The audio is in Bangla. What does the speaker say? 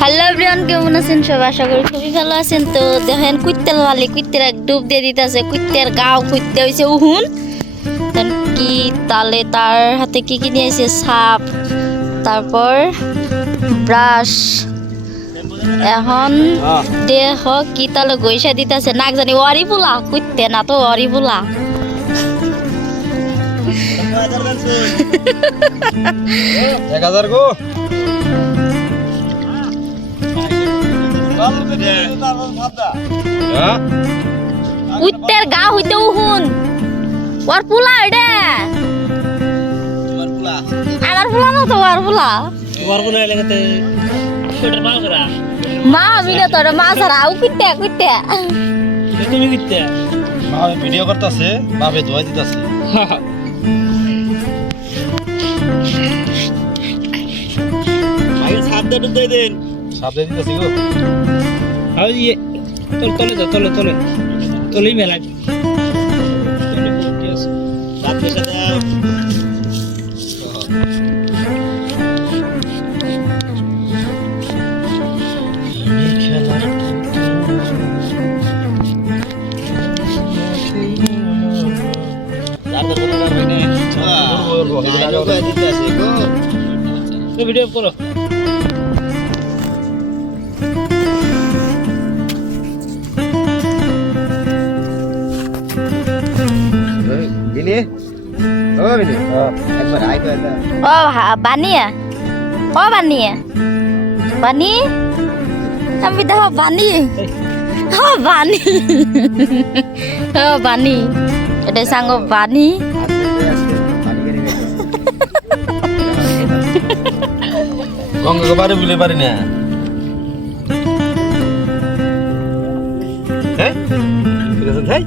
হ্যালো এভরিওয়ান, কেমন আছেন সবাই? আশা করি খুবই ভালো আছেন। তো দেখেন কুত্তের মালি কুত্তের এক ডুব দিয়ে দিতেছে। কুত্তের গাও কুত্তে হয়েছে উহুন কি তালে তার হাতে কি কি নিয়েছে? সাপ, তারপর ব্রাশ। এখন দেহ কি তালে গৈসা দিতেছে নাক জানি ওয়ারি পোলা কুত্তে না তো ওয়ারি পোলা। 1000 গো কুত্তের গা হইতে উহুন ওর পোলা এটা আমার পোলা না তো ওর পোলা মা আমি না তোর মা ছাড়া আউ কুত্তে কুত্তে তুমি কিতে মা ভিডিও করতেছে, বাপে দোয়া দিতেছে। আগে সাপ দিয়ে দুধ দেন সাপ দিয়ে দিতেছি গো। আর ইয়ে তলে তলেই মেলা সাপ দিয়ে সাথে ভিডিও করো বিনি ও বিনি একবার আই তো এটা ও বানিয়ে ও বানিয়ে বানি আমি দেখো বানি ও বানি ও বানি এটা সাঙ্গ বানি গঙ্গা গোবারে ভুলে পারি না। হ্যাঁ ঠিক আছে ভাই